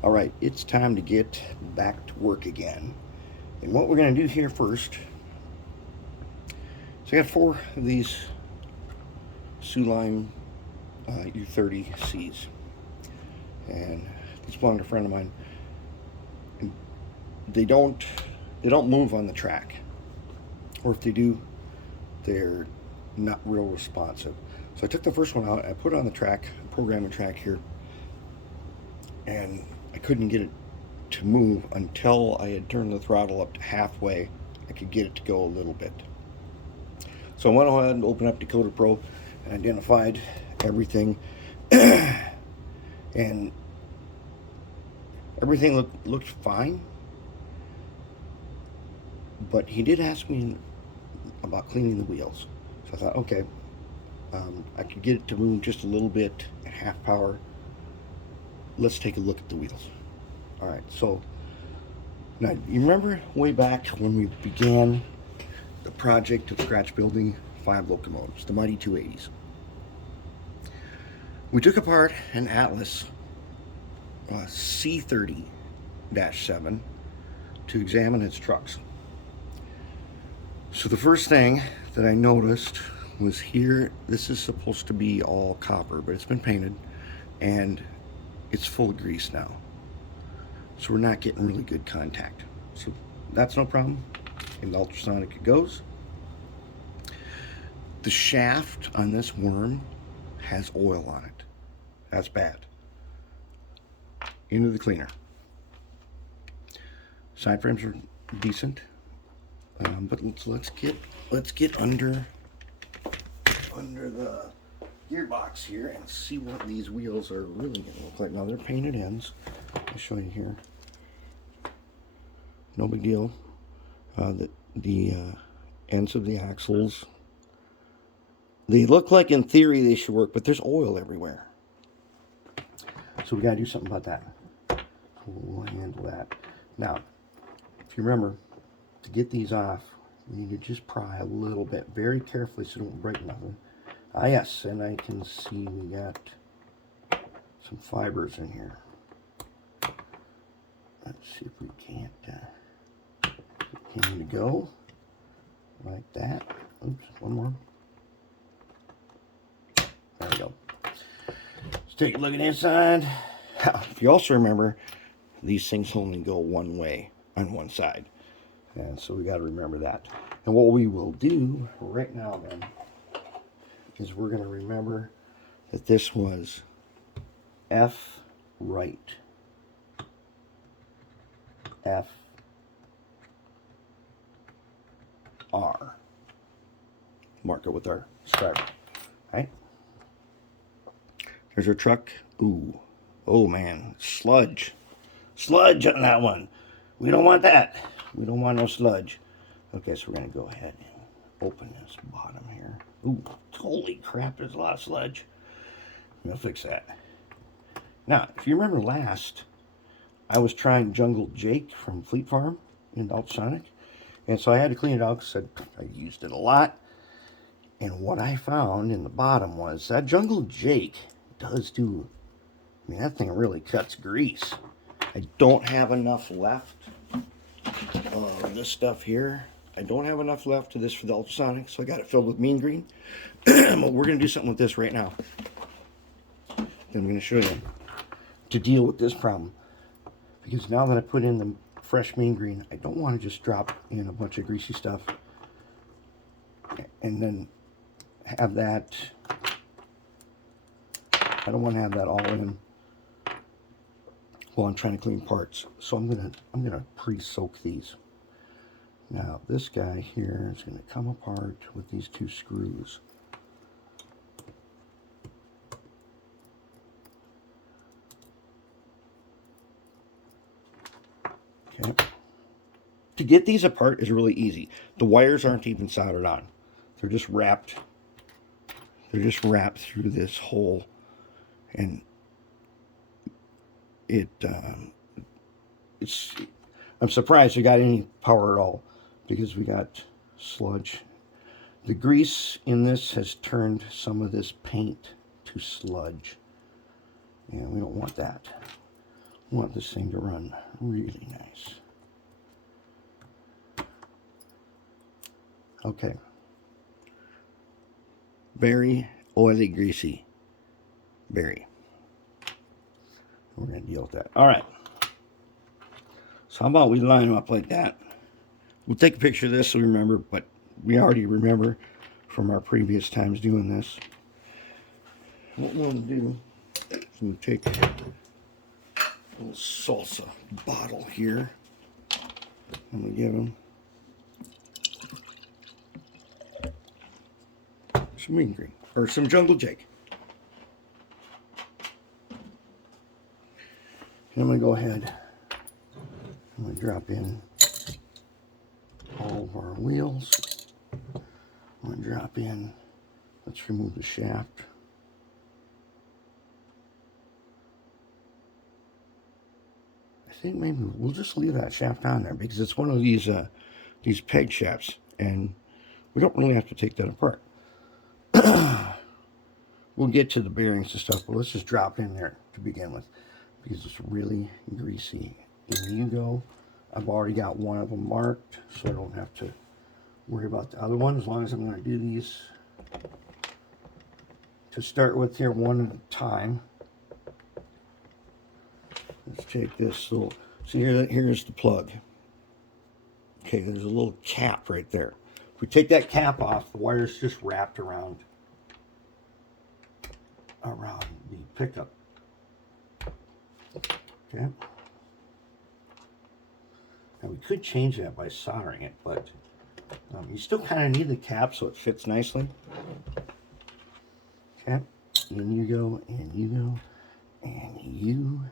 All right, it's time to get back to work again. And what we're going to do here first, so I got four of these Suline U30Cs, and these belong to a friend of mine. And they don't they don't move on the track, or if they do, they're not real responsive. So I took the first one out, I put it on the track, programming track here, and I couldn't get it to move until I had turned the throttle up to halfway. I could get it to go a little bit. So I went ahead and opened up Dakota Pro and identified everything, and everything looked fine. But he did ask me about cleaning the wheels. So I thought, okay, I could get it to move just a little bit at half power. Let's take a look at the wheels. All right, so now you remember way back when we began the project of scratch building 5 locomotives, the mighty 280s. We took apart an Atlas C30-7 to examine its trucks. So the first thing that I noticed was here, this is supposed to be all copper, but it's been painted and it's full of grease now. So we're not getting really good contact. So that's no problem. In the ultrasonic it goes. The shaft on this worm has oil on it. That's bad. Into the cleaner. Side frames are decent, but let's get under the gearbox here and see what these wheels are really going to look like. Now they're painted ends. I'll show you here. No big deal. The ends of the axles, they look like in theory they should work, but there's oil everywhere. So we got to do something about that. We'll handle that. Now, if you remember, to get these off, you need to just pry a little bit, very carefully so don't break nothing. Ah, yes, and I can see we got some fibers in here. Let's see if we can't get him to go like that. Oops, one more. There we go. Let's take a look at inside. If you also remember, these things only go one way on one side. And so we got to remember that. And what we will do right now then is we're going to remember that this was F right. F R. Mark it with our scribe. Right? There's our truck. Ooh. Oh man. Sludge. Sludge on that one. We don't want that. We don't want no sludge. Okay, so we're going to go ahead and open this bottom here. Ooh, holy crap, there's a lot of sludge. We'll fix that. Now, if you remember last, I was trying Jungle Jake from Fleet Farm in ultrasonic. And so I had to clean it out because I used it a lot. And what I found in the bottom was that Jungle Jake does do, I mean, that thing really cuts grease. I don't have enough left of this stuff here. I don't have enough left of this for the ultrasonic, so I got it filled with mean green. But we're going to do something with this right now. Then I'm going to show you to deal with this problem. Because now that I put in the fresh mean green, I don't want to just drop in a bunch of greasy stuff and then have that. I don't want to have that all in while I'm trying to clean parts. So I'm gonna pre-soak these. Now this guy here is going to come apart with these two screws. Okay. To get these apart is really easy. The wires aren't even soldered on. They're just wrapped. They're just wrapped through this hole, and it's. I'm surprised we got any power at all because we got sludge. The grease in this has turned some of this paint to sludge, and we don't want that. want this thing to run really nice. Okay. Very oily, greasy berry. We're going to deal with that. All right. So how about we line them up like that? We'll take a picture of this so we remember, but we already remember from our previous times doing this. What we'll do is we'll take a little salsa bottle here, and we give them some mean green, or some jungle jake. And I'm going to go ahead, I'm going to drop in all of our wheels. I'm going to drop in, let's remove the shaft. I think maybe we'll just leave that shaft on there because it's one of these peg shafts, and we don't really have to take that apart. We'll get to the bearings and stuff, but let's just drop it in there to begin with because it's really greasy. In you go. I've already got one of them marked, so I don't have to worry about the other one, as long as I'm going to do these to start with here one at a time. Let's take this little, see here's the plug. Okay, there's a little cap right there. If we take that cap off, the wire's just wrapped around the pickup. Okay. Now we could change that by soldering it, but you still kind of need the cap so it fits nicely. Okay, in you go, and you go, and you,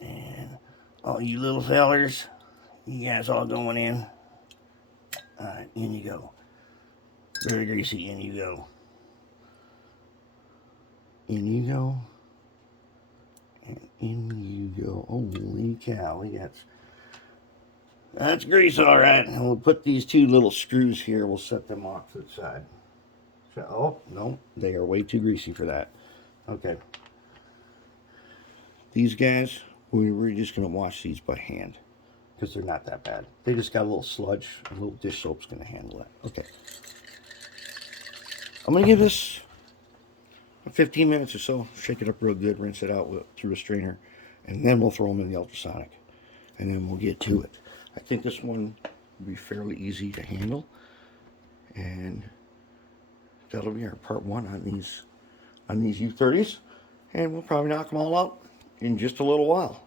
and all you little fellers, you guys all going in. Alright, in you go. Very greasy, in you go. In you go. And in you go. Holy cow, that's grease, all right. And we'll put these two little screws here. We'll set them off to the side. So, oh, no, they are way too greasy for that. Okay. These guys, we're just going to wash these by hand because they're not that bad. They just got a little sludge. A little dish soap's going to handle that. Okay. I'm going to give this 15 minutes or so. Shake it up real good. Rinse it out through a strainer. And then we'll throw them in the ultrasonic. And then we'll get to it. I think this one will be fairly easy to handle. And that'll be our part one on these U30s. And we'll probably knock them all out in just a little while.